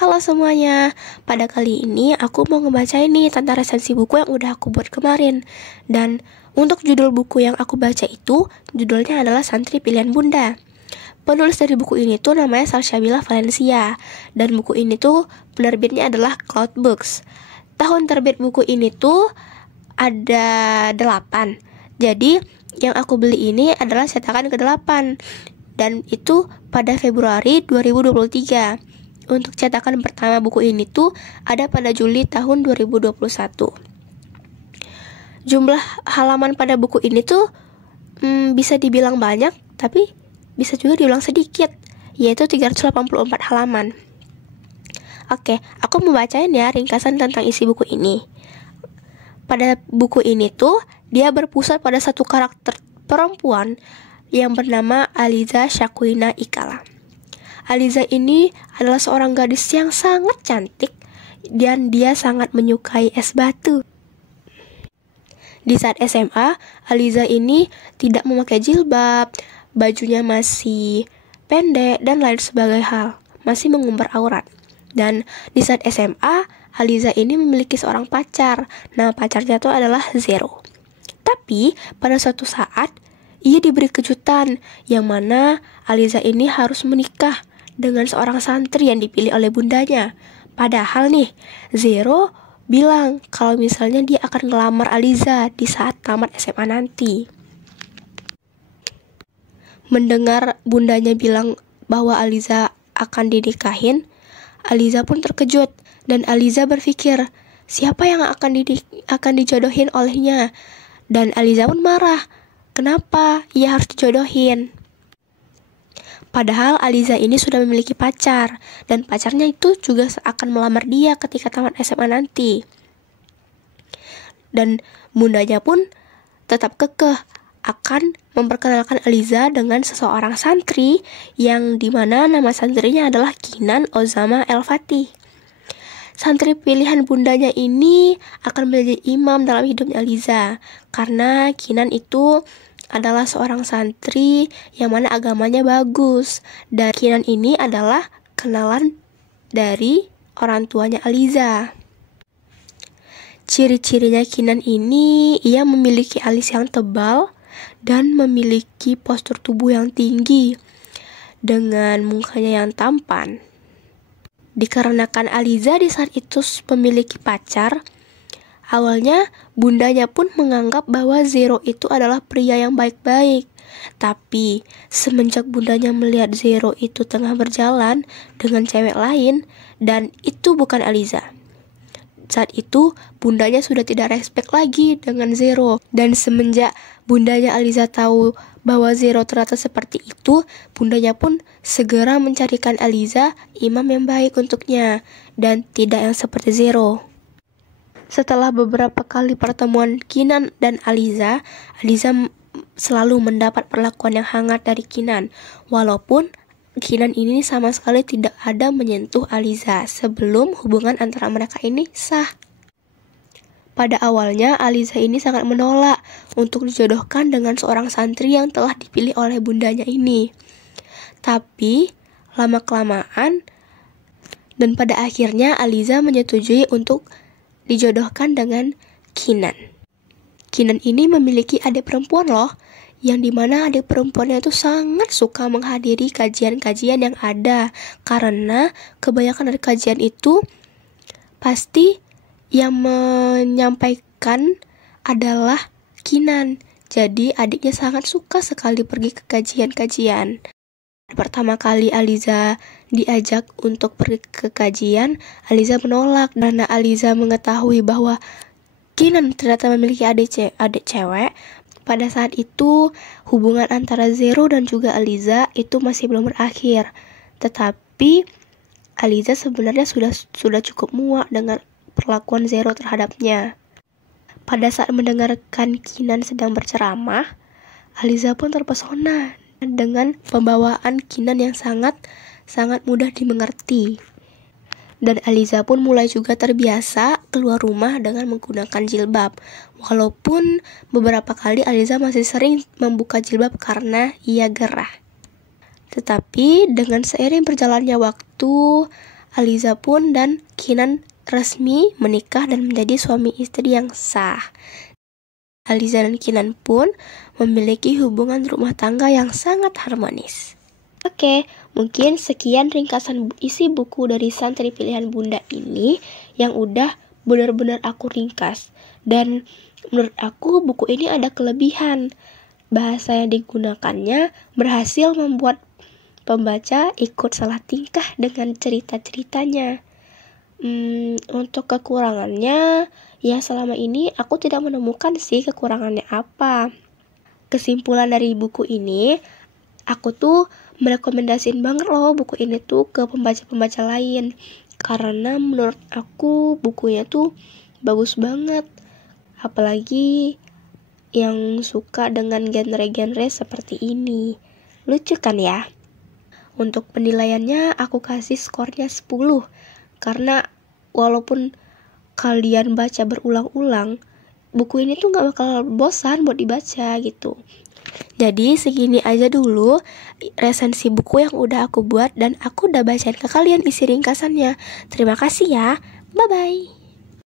Halo semuanya, pada kali ini aku mau ngebacain nih tentang resensi buku yang udah aku buat kemarin. Dan untuk judul buku yang aku baca itu, judulnya adalah Santri Pilihan Bunda. Penulis dari buku ini tuh namanya Salsabila Valencia. Dan buku ini tuh penerbitnya adalah Cloud Books. Tahun terbit buku ini tuh ada 8. Jadi yang aku beli ini adalah cetakan ke-8. Dan itu pada Februari 2023. Untuk cetakan pertama buku ini tuh ada pada Juli tahun 2021. Jumlah halaman pada buku ini tuh bisa dibilang banyak, tapi bisa juga diulang sedikit, yaitu 384 halaman. Oke, aku membacain ya ringkasan tentang isi buku ini. Pada buku ini tuh dia berpusat pada satu karakter perempuan yang bernama Aliza Shakwina Ikala. Aliza ini adalah seorang gadis yang sangat cantik dan dia sangat menyukai es batu. Di saat SMA, Aliza ini tidak memakai jilbab, bajunya masih pendek dan lain sebagainya hal, masih mengumbar aurat. Dan di saat SMA, Aliza ini memiliki seorang pacar. Nama pacarnya itu adalah Zero. Tapi pada suatu saat ia diberi kejutan yang mana Aliza ini harus menikah dengan seorang santri yang dipilih oleh bundanya. Padahal nih, Zero bilang kalau misalnya dia akan ngelamar Aliza di saat tamat SMA nanti. Mendengar bundanya bilang bahwa Aliza akan dinikahin, Aliza pun terkejut dan Aliza berpikir, siapa yang akan dijodohin olehnya? Dan Aliza pun marah. Kenapa ia harus dijodohin? Padahal Aliza ini sudah memiliki pacar, dan pacarnya itu juga akan melamar dia ketika tamat SMA nanti. Dan bundanya pun tetap kekeh akan memperkenalkan Aliza dengan seseorang santri yang dimana nama santrinya adalah Kinan Ozama El-Fatih. Santri pilihan bundanya ini akan menjadi imam dalam hidupnya Aliza, karena Kinan itu adalah seorang santri yang mana agamanya bagus. Dan Kinan ini adalah kenalan dari orang tuanya Aliza. Ciri-cirinya Kinan ini, ia memiliki alis yang tebal dan memiliki postur tubuh yang tinggi dengan mukanya yang tampan. Dikarenakan Aliza di saat itu memiliki pacar, awalnya bundanya pun menganggap bahwa Zero itu adalah pria yang baik-baik. Tapi semenjak bundanya melihat Zero itu tengah berjalan dengan cewek lain dan itu bukan Aliza, saat itu bundanya sudah tidak respect lagi dengan Zero. Dan semenjak bundanya Aliza tahu bahwa Zero ternyata seperti itu, bundanya pun segera mencarikan Aliza imam yang baik untuknya dan tidak yang seperti Zero. Setelah beberapa kali pertemuan Kinan dan Aliza, Aliza selalu mendapat perlakuan yang hangat dari Kinan, walaupun Kinan ini sama sekali tidak ada menyentuh Aliza sebelum hubungan antara mereka ini sah. Pada awalnya Aliza ini sangat menolak untuk dijodohkan dengan seorang santri yang telah dipilih oleh bundanya ini. Tapi lama-kelamaan dan pada akhirnya Aliza menyetujui untuk dijodohkan dengan Kinan. Kinan ini memiliki adik perempuan loh, yang dimana adik perempuannya itu sangat suka menghadiri kajian-kajian yang ada, karena kebanyakan dari kajian itu pasti yang menyampaikan adalah Kinan. Jadi adiknya sangat suka sekali pergi ke kajian-kajian. Pertama kali Aliza diajak untuk pergi ke kajian, Aliza menolak karena Aliza mengetahui bahwa Kinan ternyata memiliki adik cewek. Pada saat itu hubungan antara Zero dan juga Aliza itu masih belum berakhir. Tetapi Aliza sebenarnya sudah cukup muak dengan perlakuan Zero terhadapnya. Pada saat mendengarkan Kinan sedang berceramah, Aliza pun terpesona dengan pembawaan Kinan yang sangat mudah dimengerti. Dan Aliza pun mulai juga terbiasa keluar rumah dengan menggunakan jilbab. Walaupun beberapa kali Aliza masih sering membuka jilbab karena ia gerah. Tetapi dengan seiring berjalannya waktu, Aliza pun dan Kinan resmi menikah dan menjadi suami istri yang sah. Aliza dan Kinan pun memiliki hubungan rumah tangga yang sangat harmonis. Oke, mungkin sekian ringkasan isi buku dari Santri Pilihan Bunda ini yang udah benar-benar aku ringkas. Dan menurut aku buku ini ada kelebihan. Bahasa yang digunakannya berhasil membuat pembaca ikut salah tingkah dengan cerita-ceritanya. Untuk kekurangannya, ya selama ini aku tidak menemukan sih kekurangannya apa. Kesimpulan dari buku ini, aku tuh merekomendasiin banget loh buku ini tuh ke pembaca-pembaca lain. Karena menurut aku bukunya tuh bagus banget. Apalagi yang suka dengan genre-genre seperti ini. Lucu kan ya? Untuk penilaiannya aku kasih skornya 10. Karena walaupun kalian baca berulang-ulang, buku ini tuh gak bakal bosan buat dibaca gitu. Jadi segini aja dulu resensi buku yang udah aku buat dan aku udah bacain ke kalian isi ringkasannya. Terima kasih ya. Bye-bye.